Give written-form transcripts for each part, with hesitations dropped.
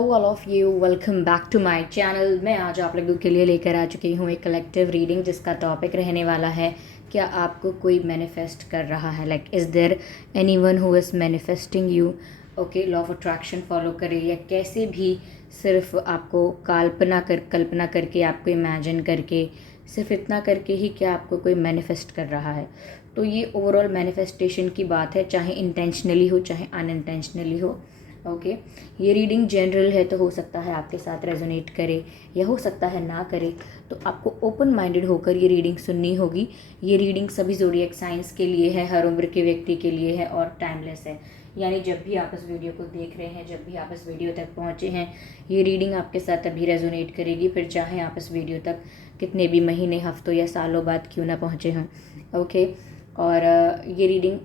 All of you, welcome back to my channel. मैं आज आप लोगों के लिए लेकर आ चुकी हूँ एक कलेक्टिव रीडिंग जिसका टॉपिक रहने वाला है, क्या आपको कोई मैनिफेस्ट कर रहा है। Like is there anyone who is manifesting you. Okay, law of attraction follow करें या कैसे भी सिर्फ आपको कल्पना करके, आपको इमेजिन करके, सिर्फ इतना करके ही क्या आपको कोई मैनिफेस्ट कर रहा है। तो ये ओवरऑल मैनिफेस्टेशन की बात है, चाहे इंटेंशनली हो चाहे अनइंटेंशनली हो। ओके, ये रीडिंग जनरल है तो हो सकता है आपके साथ रेजोनेट करे या हो सकता है ना करे, तो आपको ओपन माइंडेड होकर ये रीडिंग सुननी होगी। ये रीडिंग सभी ज़ोडिएक साइंस के लिए है, हर उम्र के व्यक्ति के लिए है और टाइमलेस है। यानी जब भी आप इस वीडियो को देख रहे हैं, जब भी आप इस वीडियो तक पहुँचे हैं, ये रीडिंग आपके साथ अभी रेजोनेट करेगी, फिर चाहे आप इस वीडियो तक कितने भी महीने, हफ्तों या सालों बाद क्यों ना पहुँचे हों। ओके, और ये रीडिंग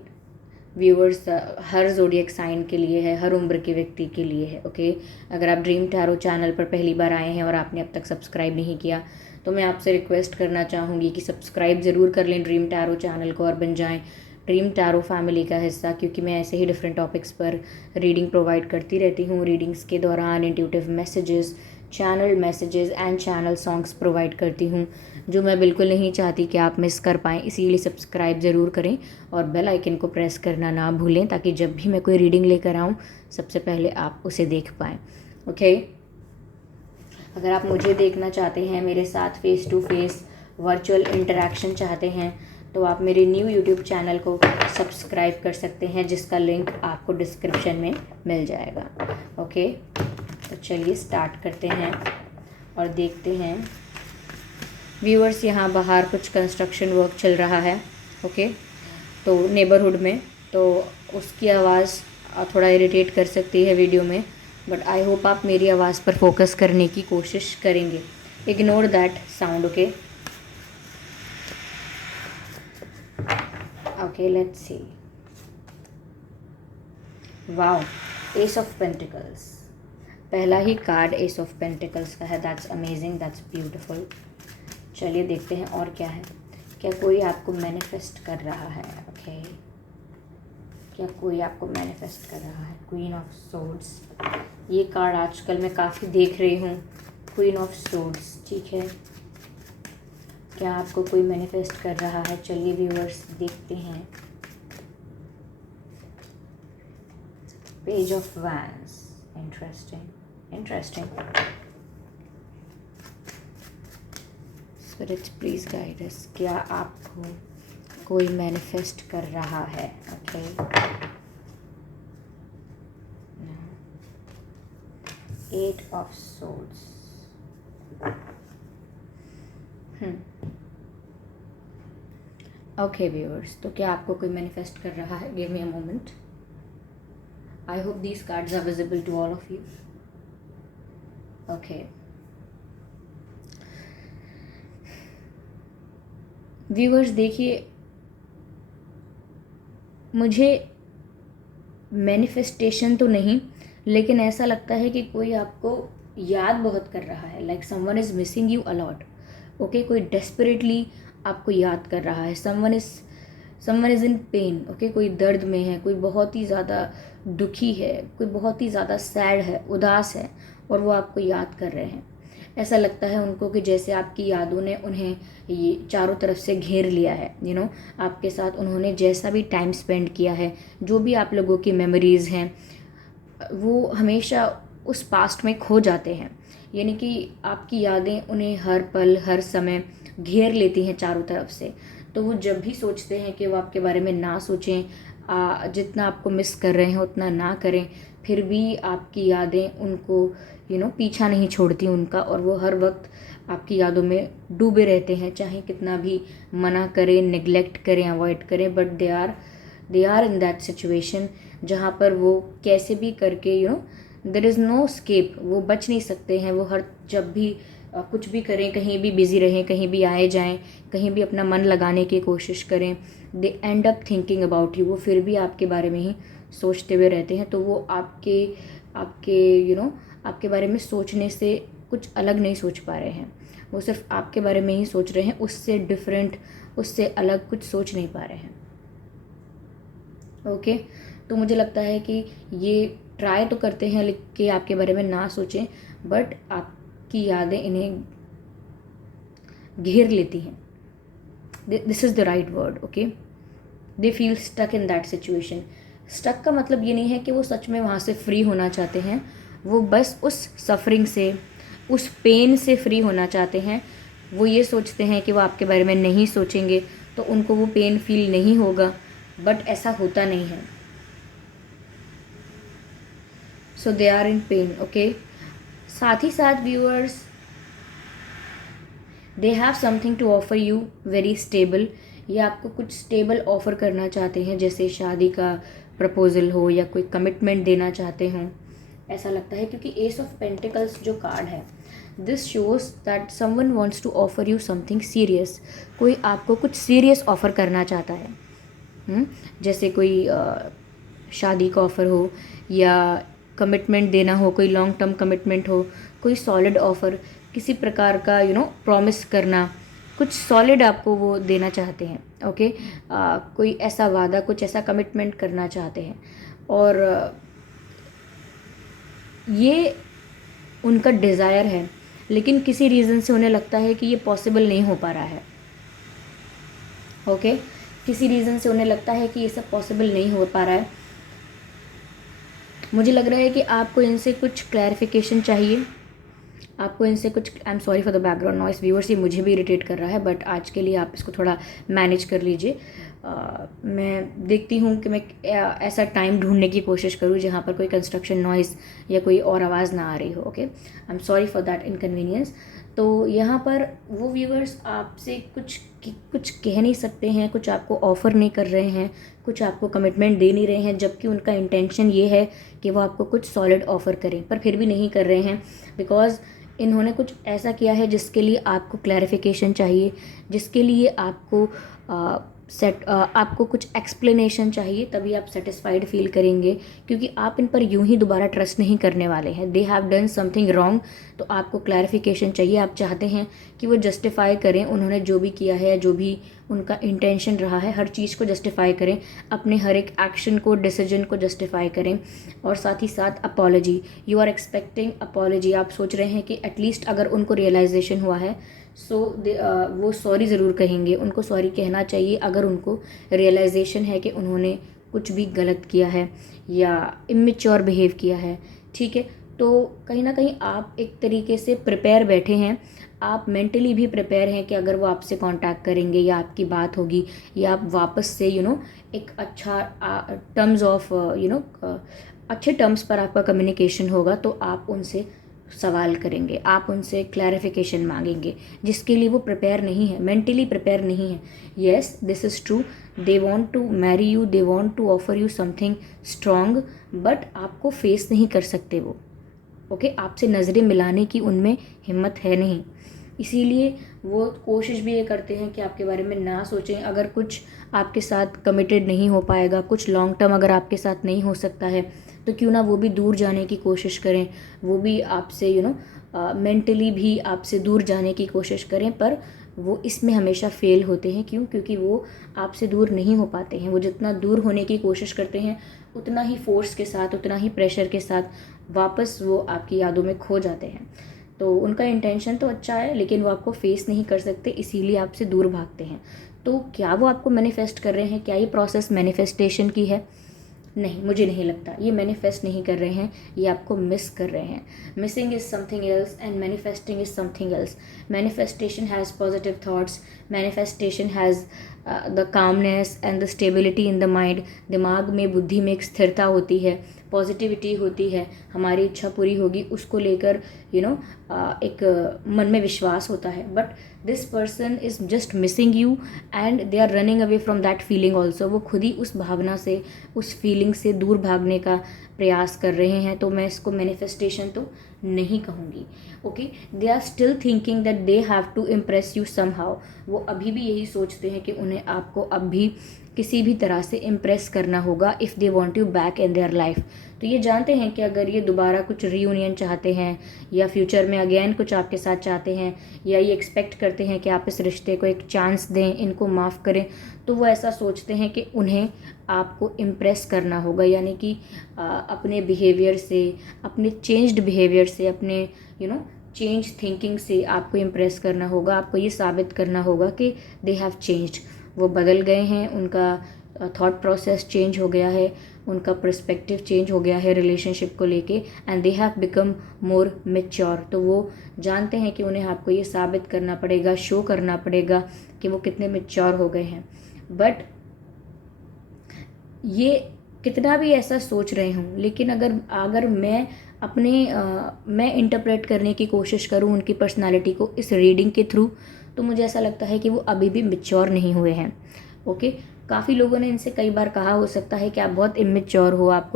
व्यूअर्स हर ज़ोडिएक साइन के लिए है, हर उम्र के व्यक्ति के लिए है। ओके, अगर आप ड्रीम टैरो चैनल पर पहली बार आए हैं और आपने अब तक सब्सक्राइब नहीं किया तो मैं आपसे रिक्वेस्ट करना चाहूँगी कि सब्सक्राइब ज़रूर कर लें ड्रीम टैरो चैनल को और बन जाएं ड्रीम टैरो फैमिली का हिस्सा, क्योंकि मैं ऐसे ही डिफरेंट टॉपिक्स पर रीडिंग प्रोवाइड करती रहती हूँ। रीडिंग्स के दौरान intuitive messages, channel messages and channel songs provide करती हूँ, जो मैं बिल्कुल नहीं चाहती कि आप मिस कर पाएँ। इसीलिए सब्सक्राइब ज़रूर करें और बेल आइकन को प्रेस करना ना भूलें, ताकि जब भी मैं कोई रीडिंग लेकर आऊँ सबसे पहले आप उसे देख पाएँ। ओके, अगर आप मुझे देखना चाहते हैं, मेरे साथ face to face virtual interaction चाहते हैं, तो आप मेरे न्यू यूट्यूब चैनल को सब्सक्राइब कर सकते हैं, जिसका लिंक आपको डिस्क्रिप्शन में मिल जाएगा। ओके, तो चलिए स्टार्ट करते हैं और देखते हैं। व्यूअर्स, यहाँ बाहर कुछ कंस्ट्रक्शन वर्क चल रहा है। ओके, तो नेबरहुड में, तो उसकी आवाज़ थोड़ा इरिटेट कर सकती है वीडियो में, बट आई होप आप मेरी आवाज़ पर फोकस करने की कोशिश करेंगे। Ignore that sound. Okay okay, let's see. Wow, S of pentacles, पहला ही कार्ड एस ऑफ पेंटिकल्स का है। That's amazing, that's beautiful. चलिए देखते हैं और क्या है। क्या कोई आपको मैनिफेस्ट कर रहा है? ओके, क्या कोई आपको मैनिफेस्ट कर रहा है? क्वीन ऑफ सोर्ड्स, ये कार्ड आजकल मैं काफ़ी देख रही हूँ। क्वीन ऑफ सोर्ड्स, ठीक है, क्या आपको कोई मैनिफेस्ट कर रहा है? चलिए व्यूअर्स देखते हैं। Page of wands, interesting. Spirits please guide us, क्या आपको कोई मैनिफेस्ट कर रहा है? Okay, eight of swords. Okay viewers, तो क्या आपको कोई मैनिफेस्ट कर रहा है? Give me a moment. I hope these cards are visible to all of you. Okay viewers, देखिए, मुझे मैनिफेस्टेशन तो नहीं, लेकिन ऐसा लगता है कि कोई आपको याद बहुत कर रहा है। Like someone is missing you a lot. Okay, कोई डेस्परेटली आपको याद कर रहा है। Someone is in pain. Okay, कोई दर्द में है, कोई बहुत ही ज़्यादा दुखी है, कोई बहुत ही ज़्यादा सैड है, उदास है, और वो आपको याद कर रहे हैं। ऐसा लगता है उनको कि जैसे आपकी यादों ने उन्हें ये चारों तरफ से घेर लिया है। आपके साथ उन्होंने जैसा भी टाइम स्पेंड किया है, जो भी आप लोगों की मेमोरीज़ हैं, वो हमेशा उस पास्ट में खो जाते हैं। यानी कि आपकी यादें उन्हें हर पल, हर समय घेर लेती हैं चारों तरफ से। तो वो जब भी सोचते हैं कि वो आपके बारे में ना सोचें, जितना आपको मिस कर रहे हैं उतना ना करें, फिर भी आपकी यादें उनको पीछा नहीं छोड़ती उनका, और वो हर वक्त आपकी यादों में डूबे रहते हैं। चाहे कितना भी मना करें, निगलेक्ट करें, अवॉइड करें, but they are in that situation जहाँ पर वो कैसे भी करके देयर इज़ नो स्केप, वो बच नहीं सकते हैं। वो हर जब भी कुछ भी करें, कहीं भी बिज़ी रहें, कहीं भी आए जाएं, कहीं भी अपना मन लगाने की कोशिश करें, they end up thinking about you. वो फिर भी आपके बारे में ही सोचते हुए रहते हैं। तो वो आपके आपके आपके बारे में सोचने से कुछ अलग नहीं सोच पा रहे हैं। वो सिर्फ आपके बारे में ही सोच रहे हैं, उससे डिफरेंट, उससे अलग कुछ सोच नहीं पा रहे हैं। ओके, तो मुझे लगता है कि ये ट्राई तो करते हैं कि आपके बारे में ना सोचें, बट आपकी यादें इन्हें घेर लेती हैं. This is the right word. Okay, they feel stuck in that situation. Stuck का मतलब ये नहीं है कि वो सच में वहाँ से फ्री होना चाहते हैं. वो बस उस सफरिंग से, उस पेन से फ्री होना चाहते हैं. वो ये सोचते हैं कि वो आपके बारे में नहीं सोचेंगे तो उनको वो पेन फील नहीं होगा, बट ऐसा होता नहीं है. So they are in pain. Okay, साथ ही साथ viewers, they have something to offer you very stable. ये आपको कुछ स्टेबल ऑफ़र करना चाहते हैं, जैसे शादी का प्रपोज़ल हो या कोई कमिटमेंट देना चाहते हों, ऐसा लगता है. क्योंकि एस ऑफ पेंटिकल्स जो कार्ड है, this shows that someone wants to offer you something serious. कोई आपको कुछ सीरियस ऑफ़र करना चाहता है. जैसे कोई शादी का ऑफ़र हो या कमिटमेंट देना हो, कोई लॉन्ग टर्म कमिटमेंट हो, कोई सॉलिड ऑफ़र, किसी प्रकार का प्रॉमिस करना, कुछ सॉलिड आपको वो देना चाहते हैं. ओके, कोई ऐसा वादा, कुछ ऐसा कमिटमेंट करना चाहते हैं. और ये उनका डिज़ायर है, लेकिन किसी रीज़न से उन्हें लगता है कि ये पॉसिबल नहीं हो पा रहा है. ओके, किसी रीज़न से उन्हें लगता है कि ये सब पॉसिबल नहीं हो पा रहा है. मुझे लग रहा है कि आपको इनसे कुछ क्लैरिफिकेशन चाहिए. आपको इनसे कुछ, I am sorry for the background noise viewers, ये मुझे भी इरिटेट कर रहा है, बट आज के लिए आप इसको थोड़ा मैनेज कर लीजिए. मैं देखती हूँ कि मैं ऐसा टाइम ढूंढने की कोशिश करूँ जहाँ पर कोई कंस्ट्रक्शन नॉइज़ या कोई और आवाज़ ना आ रही हो. Okay, I am sorry for that inconvenience. तो यहाँ पर वो व्यूअर्स आपसे कुछ कह नहीं सकते हैं, कुछ आपको ऑफ़र नहीं कर रहे हैं, कुछ आपको कमिटमेंट दे नहीं रहे हैं, जबकि उनका इंटेंशन ये है कि वो आपको कुछ सॉलिड ऑफ़र करें, पर फिर भी नहीं कर रहे हैं. बिकॉज इन्होंने कुछ ऐसा किया है जिसके लिए आपको क्लैरिफिकेशन चाहिए, जिसके लिए आपको आपको कुछ एक्सप्लेनेशन चाहिए, तभी आप सेटिस्फाइड फील करेंगे. क्योंकि आप इन पर यूं ही दोबारा ट्रस्ट नहीं करने वाले हैं. They have done something wrong, तो आपको क्लैरिफिकेशन चाहिए. आप चाहते हैं कि वो जस्टिफाई करें उन्होंने जो भी किया है, जो भी उनका इंटेंशन रहा है, हर चीज़ को जस्टिफाई करें, अपने हर एक एक्शन को, डिसीजन को जस्टिफाई करें. और साथ ही साथ apology, you are expecting apology. आप सोच रहे हैं कि एटलीस्ट अगर उनको रियलाइजेशन हुआ है, सो वो सॉरी ज़रूर कहेंगे. उनको सॉरी कहना चाहिए अगर उनको रियलाइजेशन है कि उन्होंने कुछ भी गलत किया है या इमेच्योर बिहेव किया है. ठीक है, तो कहीं ना कहीं आप एक तरीके से प्रिपेयर बैठे हैं. आप मेंटली भी प्रिपेयर हैं कि अगर वो आपसे कांटेक्ट करेंगे या आपकी बात होगी या आप वापस से एक अच्छा टर्म्स ऑफ अच्छे टर्म्स पर आपका कम्युनिकेशन होगा, तो आप उनसे सवाल करेंगे, आप उनसे क्लैरिफिकेशन मांगेंगे, जिसके लिए वो प्रिपेयर नहीं है, मेंटली प्रिपेयर नहीं है. Yes, this is true. They want to marry you, they want to offer you something strong, but आपको फेस नहीं कर सकते वो. ओके, आपसे नज़रें मिलाने की उनमें हिम्मत है नहीं. इसीलिए वो कोशिश भी ये करते हैं कि आपके बारे में ना सोचें. अगर कुछ आपके साथ कमिटेड नहीं हो पाएगा, कुछ लॉन्ग टर्म अगर आपके साथ नहीं हो सकता है, तो क्यों ना वो भी दूर जाने की कोशिश करें, वो भी आपसे मेंटली भी आपसे दूर जाने की कोशिश करें. पर वो इसमें हमेशा फेल होते हैं. क्यों? क्योंकि वो आपसे दूर नहीं हो पाते हैं. वो जितना दूर होने की कोशिश करते हैं, उतना ही फोर्स के साथ, उतना ही प्रेशर के साथ वापस वो आपकी यादों में खो जाते हैं. तो उनका इंटेंशन तो अच्छा है, लेकिन वो आपको फेस नहीं कर सकते, इसीलिए आपसे दूर भागते हैं. तो क्या वो आपको मैनिफेस्ट कर रहे हैं? क्या ये प्रोसेस मैनिफेस्टेशन की है? नहीं, मुझे नहीं लगता. ये मैनिफेस्ट नहीं कर रहे हैं, ये आपको मिस कर रहे हैं. Missing is something else and manifesting is something else. Manifestation has positive thoughts, manifestation has the calmness and the stability in the mind. दिमाग में, बुद्धि में एक स्थिरता होती है, पॉजिटिविटी होती है, हमारी इच्छा पूरी होगी उसको लेकर एक मन में विश्वास होता है. But this person is just missing you and they are running away from that feeling also. वो खुद ही उस भावना से, उस फीलिंग से दूर भागने का प्रयास कर रहे हैं. तो मैं इसको मैनिफेस्टेशन तो नहीं कहूँगी. Okay, they are still thinking that they have to impress you somehow. वो अभी भी यही सोचते हैं कि उन्हें आपको अब भी किसी भी तरह से इम्प्रेस करना होगा if they want you back in their life. तो ये जानते हैं कि अगर ये दोबारा कुछ रीयूनियन चाहते हैं या फ्यूचर में अगेन कुछ आपके साथ चाहते हैं, या ये एक्सपेक्ट करते हैं कि आप इस रिश्ते को एक चांस दें, इनको माफ़ करें, तो वो ऐसा सोचते हैं कि उन्हें आपको इम्प्रेस करना होगा, यानी कि अपने बिहेवियर से, अपने चेंज्ड बिहेवियर से, अपने चेंज थिंकिंग से आपको इम्प्रेस करना होगा। आपको ये साबित करना होगा कि दे हैव चेंज्ड, वो बदल गए हैं, उनका थॉट प्रोसेस चेंज हो गया है, उनका पर्सपेक्टिव चेंज हो गया है रिलेशनशिप को लेके, and they have become more mature. तो वो जानते हैं कि उन्हें आपको ये साबित करना पड़ेगा, शो करना पड़ेगा कि वो कितने मेच्योर हो गए हैं। बट ये कितना भी ऐसा सोच रहे हूँ, लेकिन अगर मैं इंटरप्रेट करने की कोशिश करूँ उनकी पर्सनालिटी को इस रीडिंग के थ्रू, तो मुझे ऐसा लगता है कि वो अभी भी मेच्योर नहीं हुए हैं। ओके, काफ़ी लोगों ने इनसे कई बार कहा हो सकता है कि आप बहुत इमेच्योर हो, आप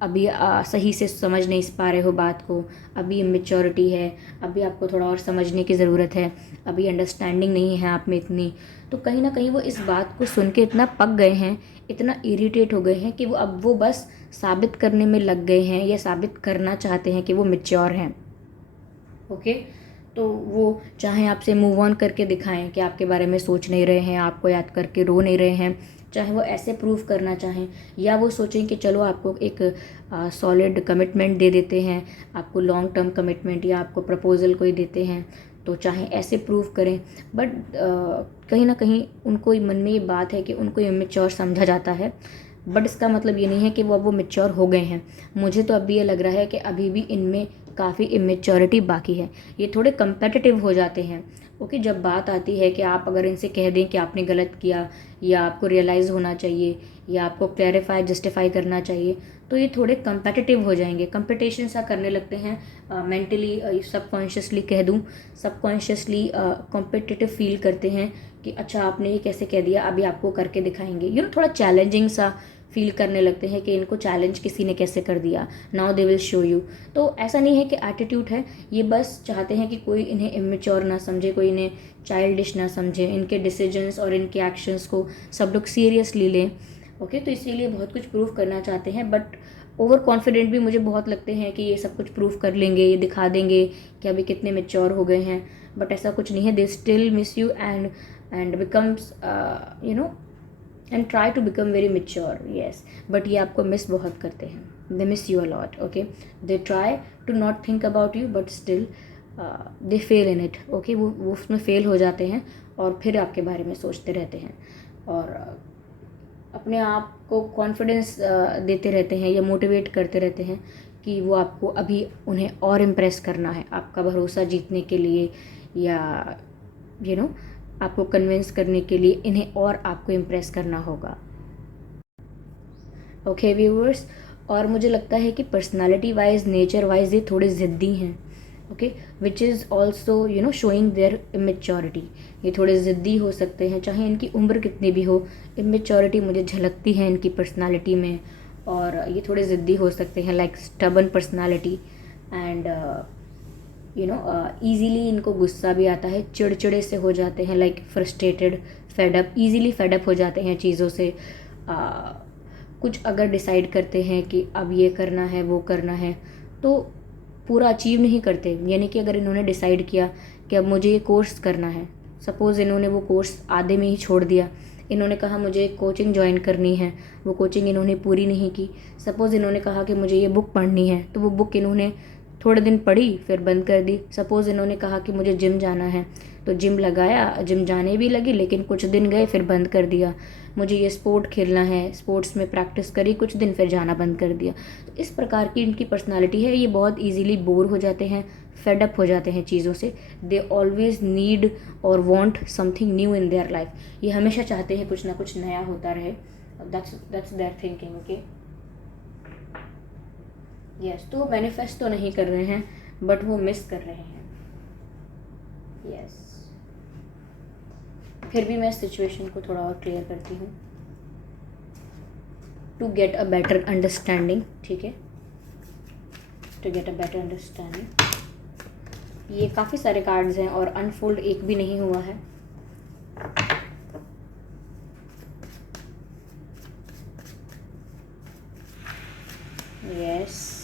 अभी सही से समझ नहीं पा रहे हो बात को, अभी इमेच्योरिटी है, अभी आपको थोड़ा और समझने की ज़रूरत है, अभी अंडरस्टैंडिंग नहीं है आप में इतनी। तो कहीं ना कहीं वो इस बात को सुन के इतना पक गए हैं, इतना इरिटेट हो गए हैं कि वो बस साबित करने में लग गए हैं, या साबित करना चाहते हैं कि वो मेच्योर हैं। ओके, तो वो चाहे आपसे मूव ऑन करके दिखाएं कि आपके बारे में सोच नहीं रहे हैं, आपको याद करके रो नहीं रहे हैं, चाहे वो ऐसे प्रूव करना चाहें, या वो सोचें कि चलो आपको एक सॉलिड कमिटमेंट दे देते हैं, आपको लॉन्ग टर्म कमिटमेंट या आपको प्रपोजल कोई देते हैं, तो चाहे ऐसे प्रूव करें। बट कहीं ना कहीं उनको मन में ये बात है कि उनको इमेच्योर समझा जाता है, बट इसका मतलब ये नहीं है कि वो मेच्योर हो गए हैं। मुझे तो अभी ये लग रहा है कि अभी भी इनमें काफ़ी इमेच्योरिटी बाकी है। ये थोड़े कंपेटिटिव हो जाते हैं। ओके, जब बात आती है कि आप अगर इनसे कह दें कि आपने गलत किया, या आपको रियलाइज़ होना चाहिए, या आपको क्लैरिफाई जस्टिफाई करना चाहिए, तो ये थोड़े कंपेटिटिव हो जाएंगे, कंपटीशन सा करने लगते हैं। मेंटली सबकॉन्शियसली कह दूं, सबकॉन्शियसली कॉम्पिटिटिव फील करते हैं कि अच्छा आपने ये कैसे कह दिया, अभी आपको करके दिखाएंगे। थोड़ा चैलेंजिंग सा फील करने लगते हैं कि इनको चैलेंज किसी ने कैसे कर दिया, now they will show you. तो ऐसा नहीं है कि एटीट्यूड है, ये बस चाहते हैं कि कोई इन्हें इमेच्योर ना समझे, कोई इन्हें चाइल्डिश ना समझे, इनके डिसीजंस और इनके एक्शंस को सब लोग सीरियसली लें। ओके, तो इसीलिए बहुत कुछ प्रूव करना चाहते हैं, बट ओवर कॉन्फिडेंट भी मुझे बहुत लगते हैं कि ये सब कुछ प्रूव कर लेंगे, ये दिखा देंगे कि अभी कितने मेच्योर हो गए हैं। बट ऐसा कुछ नहीं है, they still miss you and becomes and try to become very mature, yes. But ये आपको मिस बहुत करते हैं, they miss you a lot. Okay, they try to not think about you, but still they fail in it. Okay, वो उसमें fail हो जाते हैं और फिर आपके बारे में सोचते रहते हैं, और अपने आप को कॉन्फिडेंस देते रहते हैं या मोटिवेट करते रहते हैं कि वो आपको अभी उन्हें और इम्प्रेस करना है, आपका भरोसा जीतने के लिए, या आपको कन्विंस करने के लिए इन्हें और आपको इम्प्रेस करना होगा। ओके व्यूअर्स, और मुझे लगता है कि पर्सनालिटी वाइज, नेचर वाइज ये थोड़े ज़िद्दी हैं। Okay, which is also showing there immaturity. ये थोड़े ज़िद्दी हो सकते हैं, चाहे इनकी उम्र कितनी भी हो, इमेच्योरिटी मुझे झलकती है इनकी पर्सनालिटी में। और ये थोड़े ज़िद्दी हो सकते हैं, like stubborn personality, and easily इनको गुस्सा भी आता है, चिड़चिड़े से हो जाते हैं, like frustrated, fed up, easily fed up हो जाते हैं चीज़ों से। कुछ अगर डिसाइड करते हैं कि अब ये करना है, वो करना है, तो पूरा अचीव नहीं करते। यानी कि अगर इन्होंने डिसाइड किया कि अब मुझे ये कोर्स करना है, सपोज़ इन्होंने वो कोर्स आधे में ही छोड़ दिया, इन्होंने कहा मुझे कोचिंग ज्वाइन करनी है, वो कोचिंग इन्होंने पूरी नहीं की। सपोज़ इन्होंने कहा कि मुझे ये बुक पढ़नी है, तो वो बुक इन्होंने थोड़े दिन पढ़ी फिर बंद कर दी। सपोज़ इन्होंने कहा कि मुझे जिम जाना है, तो जिम लगाया, जिम जाने भी लगी, लेकिन कुछ दिन गए फिर बंद कर दिया। मुझे ये स्पोर्ट खेलना है, स्पोर्ट्स में प्रैक्टिस करी कुछ दिन, फिर जाना बंद कर दिया। तो इस प्रकार की इनकी पर्सनालिटी है, ये बहुत ईजीली बोर हो जाते हैं, फेडअप हो जाते हैं चीज़ों से। दे ऑलवेज नीड और want something new in their life. ये हमेशा चाहते हैं कुछ ना कुछ नया होता रहे। That's there thinking. Okay, yes, तो मैनिफेस्ट तो नहीं कर रहे हैं, बट वो मिस कर रहे हैं। यस, फिर भी मैं सिचुएशन को थोड़ा और क्लियर करती हूँ to get a better understanding. ठीक है, to get a better understanding. ये काफ़ी सारे कार्ड्स हैं और अनफोल्ड एक भी नहीं हुआ है। यस,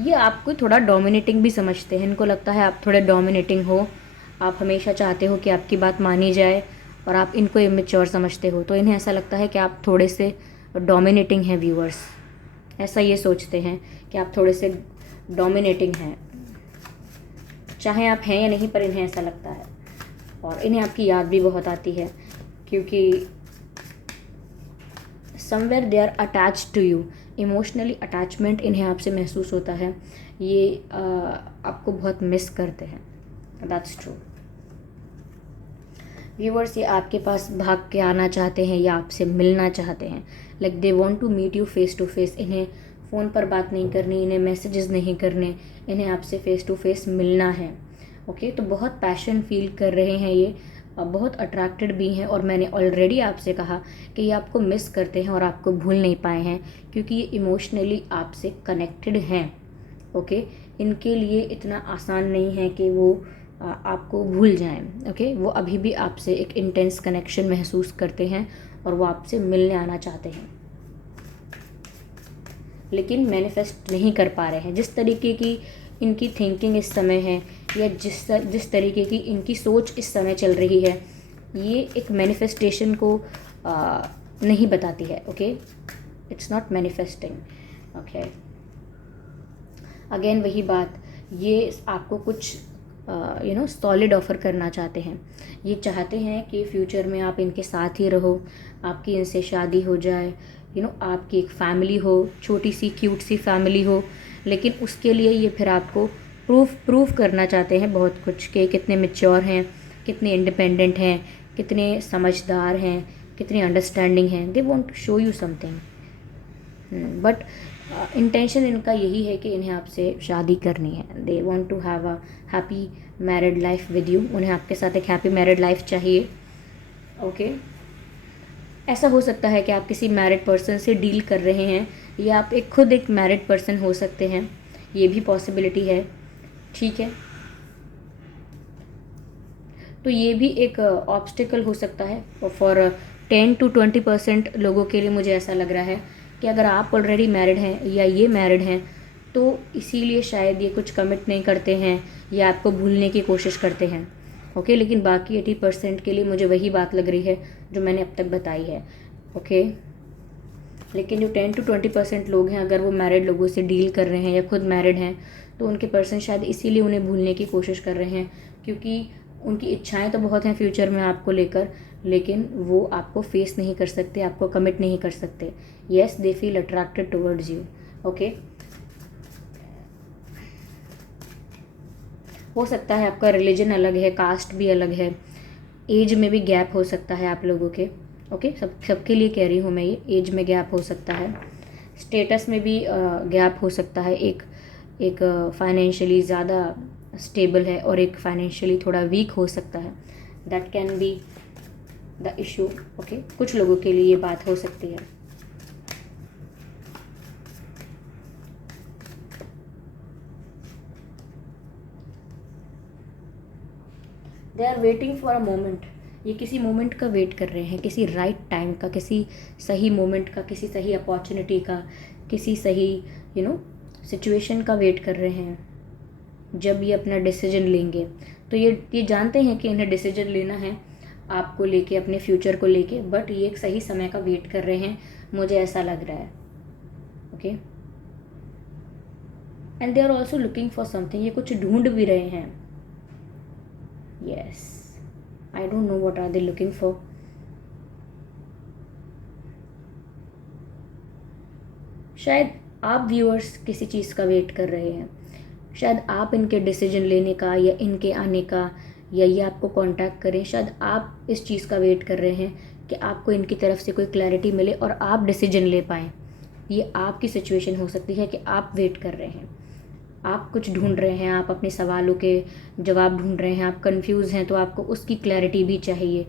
ये आपको थोड़ा डोमिनेटिंग भी समझते हैं, इनको लगता है आप थोड़े डोमिनेटिंग हो, आप हमेशा चाहते हो कि आपकी बात मानी जाए और आप इनको इमेच्योर समझते हो, तो इन्हें ऐसा लगता है कि आप थोड़े से डोमिनेटिंग हैं। व्यूअर्स ऐसा ये सोचते हैं कि आप थोड़े से डोमिनेटिंग हैं, चाहे आप हैं या नहीं, पर इन्हें ऐसा लगता है। और इन्हें आपकी याद भी बहुत आती है, क्योंकि somewhere they are attach to you, emotionally attachment इन्हें आपसे महसूस होता है। ये आपको बहुत मिस करते हैं, दैट्स ट्रू। व्यूअर्स ये आपके पास भाग के आना चाहते हैं या आपसे मिलना चाहते हैं, like they want to meet you face to face. इन्हें फ़ोन पर बात नहीं करनी, इन्हें मैसेजेस नहीं करने, इन्हें आपसे फ़ेस टू फेस मिलना है। ओके, तो बहुत पैशन फील कर रहे हैं ये, बहुत अट्रैक्टेड भी हैं, और मैंने ऑलरेडी आपसे कहा कि ये आपको मिस करते हैं और आपको भूल नहीं पाए हैं, क्योंकि ये इमोशनली आपसे कनेक्टेड हैं। ओके, इनके लिए इतना आसान नहीं है कि वो आपको भूल जाएं। ओके, वो अभी भी आपसे एक इंटेंस कनेक्शन महसूस करते हैं और वो आपसे मिलने आना चाहते हैं, लेकिन मैनिफेस्ट नहीं कर पा रहे हैं। जिस तरीके की इनकी थिंकिंग इस समय है, या जिस तरीके की इनकी सोच इस समय चल रही है, ये एक मैनिफेस्टेशन को नहीं बताती है। Okay, it's not manifesting. Okay, again वही बात, ये आपको कुछ सॉलिड ऑफ़र करना चाहते हैं। ये चाहते हैं कि फ्यूचर में आप इनके साथ ही रहो, आपकी इनसे शादी हो जाए, आपकी एक फैमिली हो, छोटी सी क्यूट सी फैमिली हो। लेकिन उसके लिए ये फिर आपको प्रूफ करना चाहते हैं बहुत कुछ, कि कितने मैच्योर हैं, कितने इंडिपेंडेंट हैं, कितने समझदार हैं, कितने अंडरस्टैंडिंग हैं। They want to show you something, but intention इनका यही है कि इन्हें आपसे शादी करनी है। They want to have a happy married life with you. उन्हें आपके साथ एक हैप्पी मैरिड लाइफ चाहिए। ओके, ऐसा हो सकता है कि आप किसी मैरिड पर्सन से डील कर रहे हैं, या आप खुद एक मैरिड पर्सन हो सकते हैं, ये भी पॉसिबिलिटी है। ठीक है, तो ये भी एक ऑब्स्टिकल हो सकता है फॉर 10 to 20% लोगों के लिए। मुझे ऐसा लग रहा है कि अगर आप ऑलरेडी मैरिड हैं या ये मैरिड हैं, तो इसीलिए शायद ये कुछ कमिट नहीं करते हैं या आपको भूलने की कोशिश करते हैं। ओके, लेकिन बाकी 80% के लिए मुझे वही बात लग रही है जो मैंने अब तक बताई है। ओके, लेकिन जो 10 to 20% लोग हैं, अगर वो मैरिड लोगों से डील कर रहे हैं या खुद मैरिड हैं, तो उनके पर्सन शायद इसीलिए उन्हें भूलने की कोशिश कर रहे हैं, क्योंकि उनकी इच्छाएं तो बहुत हैं फ्यूचर में आपको लेकर, लेकिन वो आपको फेस नहीं कर सकते, आपको कमिट नहीं कर सकते। Yes, they feel attracted towards you. Okay, हो सकता है आपका रिलीजन अलग है, कास्ट भी अलग है, एज में भी गैप हो सकता है आप लोगों के। ओके, सबके लिए कह रही हूँ मैं, ये एज में गैप हो सकता है, स्टेटस में भी गैप हो सकता है। एक फाइनेंशियली ज़्यादा स्टेबल है और एक फाइनेंशियली थोड़ा वीक हो सकता है। That can be the issue. Okay, कुछ लोगों के लिए ये बात हो सकती है। They are waiting for a moment, ये किसी मोमेंट का वेट कर रहे हैं, किसी राइट टाइम का, किसी सही मोमेंट का, किसी सही अपॉर्चुनिटी का, किसी सही सिचुएशन का वेट कर रहे हैं, जब ये अपना डिसीजन लेंगे। तो ये जानते हैं कि इन्हें डिसीजन लेना है आपको लेके, अपने फ्यूचर को लेके, बट ये एक सही समय का वेट कर रहे हैं, मुझे ऐसा लग रहा है। Okay, and they are also looking for something, ये कुछ ढूंढ भी रहे हैं। Yes, I don't know what are they looking for. शायद आप व्यूअर्स किसी चीज़ का वेट कर रहे हैं, शायद आप इनके डिसीजन लेने का या इनके आने का, या ये आपको कांटेक्ट करें। शायद आप इस चीज़ का वेट कर रहे हैं कि आपको इनकी तरफ से कोई क्लैरिटी मिले और आप डिसीजन ले पाएँ। ये आपकी सिचुएशन हो सकती है कि आप वेट कर रहे हैं, आप कुछ ढूंढ रहे हैं, आप अपने सवालों के जवाब ढूंढ रहे हैं, आप कंफ्यूज हैं, तो आपको उसकी क्लैरिटी भी चाहिए,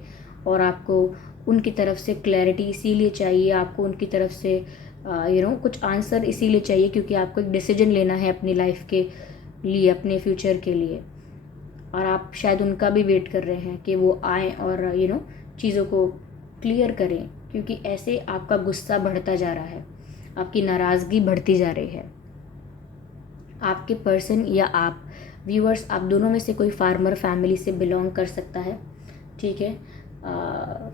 और आपको उनकी तरफ से क्लैरिटी इसीलिए चाहिए, आपको उनकी तरफ से कुछ आंसर इसीलिए चाहिए क्योंकि आपको एक डिसीजन लेना है अपनी लाइफ के लिए, अपने फ्यूचर के लिए। और आप शायद उनका भी वेट कर रहे हैं कि वो आएँ और चीज़ों को क्लियर करें क्योंकि ऐसे आपका गुस्सा बढ़ता जा रहा है, आपकी नाराज़गी बढ़ती जा रही है। आपके पर्सन या आप व्यूअर्स, आप दोनों में से कोई फार्मर फैमिली से बिलोंग कर सकता है, ठीक है।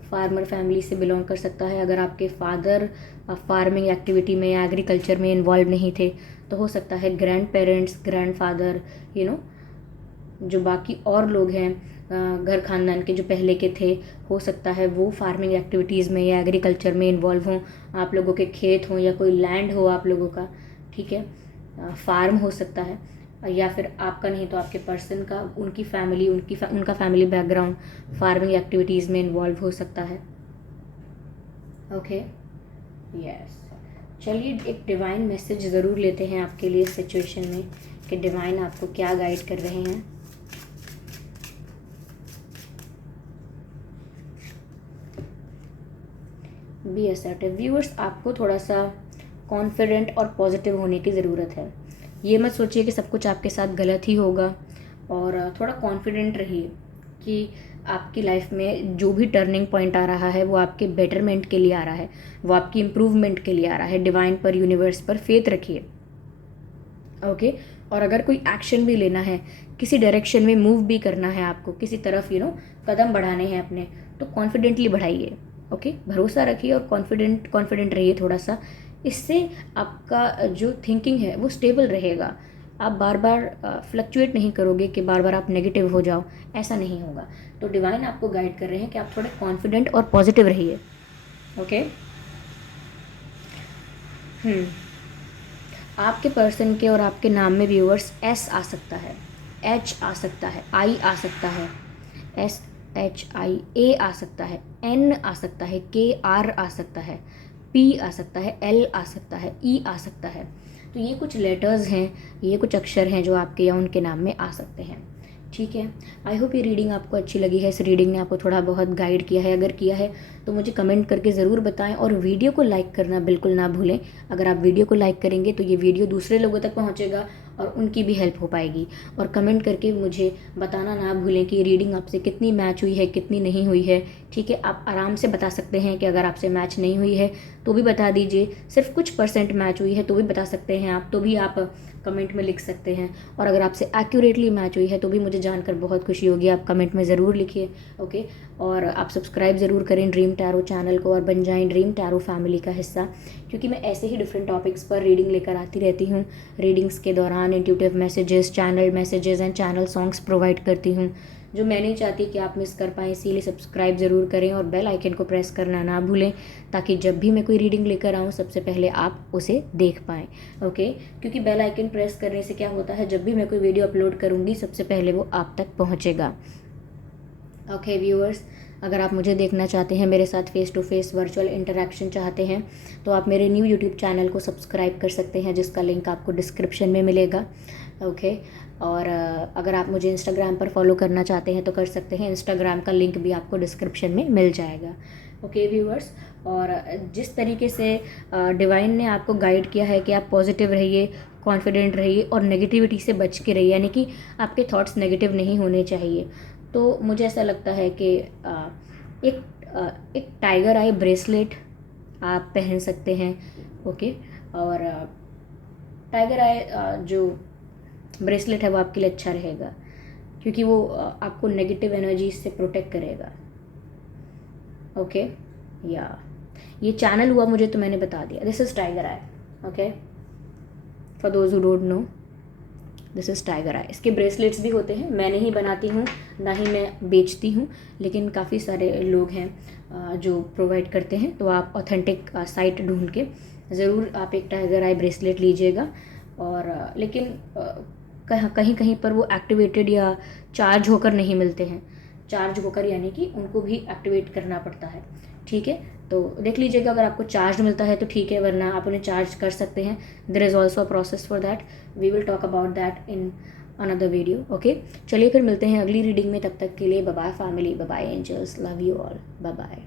फार्मर फैमिली से बिलोंग कर सकता है। अगर आपके फादर फार्मिंग एक्टिविटी में या एग्रीकल्चर में इन्वॉल्व नहीं थे तो हो सकता है ग्रैंड पेरेंट्स, ग्रैंड फादर, जो बाकी और लोग हैं घर खानदान के जो पहले के थे, हो सकता है वो फार्मिंग एक्टिविटीज़ में या एग्रीकल्चर में इन्वॉल्व हों, आप लोगों के खेत हों या कोई लैंड हो आप लोगों का, ठीक है। फार्म हो सकता है, या फिर आपका नहीं तो आपके पर्सन का, उनकी फैमिली, उनका फैमिली बैकग्राउंड फार्मिंग एक्टिविटीज़ में इन्वॉल्व हो सकता है। Okay, yes. चलिए एक डिवाइन मैसेज ज़रूर लेते हैं आपके लिए इस सिचुएशन में, कि डिवाइन आपको क्या गाइड कर रहे हैं। B assertive. व्यूअर्स, आपको थोड़ा सा कॉन्फिडेंट और पॉजिटिव होने की ज़रूरत है। ये मत सोचिए कि सब कुछ आपके साथ गलत ही होगा, और थोड़ा कॉन्फिडेंट रहिए कि आपकी लाइफ में जो भी टर्निंग पॉइंट आ रहा है वो आपके बेटरमेंट के लिए आ रहा है, वो आपकी इम्प्रूवमेंट के लिए आ रहा है। डिवाइन पर, यूनिवर्स पर फेथ रखिए, ओके। और अगर कोई एक्शन भी लेना है, किसी डायरेक्शन में मूव भी करना है आपको, किसी तरफ कदम बढ़ाने हैं अपने, तो कॉन्फिडेंटली बढ़ाइए, ओके। भरोसा रखिए और कॉन्फिडेंट रहिए थोड़ा सा। इससे आपका जो थिंकिंग है वो स्टेबल रहेगा। आप बार बार फ्लक्चुएट नहीं करोगे कि बार बार आप नेगेटिव हो जाओ, ऐसा नहीं होगा। तो डिवाइन आपको गाइड कर रहे हैं कि आप थोड़े कॉन्फिडेंट और पॉजिटिव रहिए, ओके। आपके पर्सन के और आपके नाम में व्यूअर्स एस आ सकता है, एच आ सकता है, आई आ सकता है, SHIA आ सकता है, N आ सकता है, KR आ सकता है, P आ सकता है, L आ सकता है, E आ सकता है। तो ये कुछ लेटर्स हैं, ये कुछ अक्षर हैं जो आपके या उनके नाम में आ सकते हैं, ठीक है। आई होप ये रीडिंग आपको अच्छी लगी है, इस रीडिंग ने आपको थोड़ा बहुत गाइड किया है। अगर किया है तो मुझे कमेंट करके ज़रूर बताएं, और वीडियो को लाइक करना बिल्कुल ना भूलें। अगर आप वीडियो को लाइक करेंगे तो ये वीडियो दूसरे लोगों तक पहुंचेगा और उनकी भी हेल्प हो पाएगी। और कमेंट करके मुझे बताना ना भूलें कि रीडिंग आपसे कितनी मैच हुई है, कितनी नहीं हुई है, ठीक है। आप आराम से बता सकते हैं कि अगर आपसे मैच नहीं हुई है तो भी बता दीजिए, सिर्फ कुछ % मैच हुई है तो भी बता सकते हैं आप, तो भी आप कमेंट में लिख सकते हैं। और अगर आपसे एक्यूरेटली मैच हुई है तो भी मुझे जानकर बहुत खुशी होगी, आप कमेंट में ज़रूर लिखिए, ओके। और आप सब्सक्राइब ज़रूर करें ड्रीम टैरो चैनल को और बन जाएं ड्रीम टैरो फैमिली का हिस्सा, क्योंकि मैं ऐसे ही डिफरेंट टॉपिक्स पर रीडिंग लेकर आती रहती हूँ। रीडिंग्स के दौरान intuitive messages, channel messages and channel songs provide करती हूँ, जो मैं नहीं चाहती कि आप मिस कर पाएँ। इसीलिए सब्सक्राइब ज़रूर करें और बेल आइकन को प्रेस करना ना भूलें, ताकि जब भी मैं कोई रीडिंग लेकर आऊँ सबसे पहले आप उसे देख पाएँ, ओके। क्योंकि बेल आइकन प्रेस करने से क्या होता है, जब भी मैं कोई वीडियो अपलोड करूँगी सबसे पहले वो आप तक पहुँचेगा, ओके। व्यूअर्स, अगर आप मुझे देखना चाहते हैं, मेरे साथ face to face virtual interaction चाहते हैं, तो आप मेरे न्यू यूट्यूब चैनल को सब्सक्राइब कर सकते हैं, जिसका लिंक आपको डिस्क्रिप्शन में मिलेगा, ओके। और अगर आप मुझे इंस्टाग्राम पर फॉलो करना चाहते हैं तो कर सकते हैं, इंस्टाग्राम का लिंक भी आपको डिस्क्रिप्शन में मिल जाएगा, ओके व्यूअर्स। और जिस तरीके से डिवाइन ने आपको गाइड किया है कि आप पॉजिटिव रहिए, कॉन्फिडेंट रहिए और नेगेटिविटी से बच के रहिए, यानी कि आपके थॉट्स नेगेटिव नहीं होने चाहिए, तो मुझे ऐसा लगता है कि एक टाइगर आई ब्रेसलेट आप पहन सकते हैं, ओके। और टाइगर आई जो ब्रेसलेट है वो आपके लिए अच्छा रहेगा, क्योंकि वो आपको नेगेटिव एनर्जी से प्रोटेक्ट करेगा, ओके। या ये चैनल हुआ मुझे तो मैंने बता दिया, this is tiger eye, okay. For those who don't know, this is tiger eye. इसके ब्रेसलेट्स भी होते हैं, मैं नहीं बनाती हूँ, ना ही मैं बेचती हूँ, लेकिन काफ़ी सारे लोग हैं जो प्रोवाइड करते हैं। तो आप ऑथेंटिक साइट ढूंढ के ज़रूर आप एक टाइगर आई ब्रेसलेट लीजिएगा। और लेकिन कहीं कहीं पर वो एक्टिवेटेड या चार्ज होकर नहीं मिलते हैं, चार्ज होकर यानी कि उनको भी एक्टिवेट करना पड़ता है, ठीक है। तो देख लीजिएगा, अगर आपको चार्ज मिलता है तो ठीक है, वरना आप उन्हें चार्ज कर सकते हैं। There is also a process for that, we will talk about that in another video, okay. चलिए फिर मिलते हैं अगली रीडिंग में, तब तक के लिए bye bye family, bye bye angels, love you all, bye bye.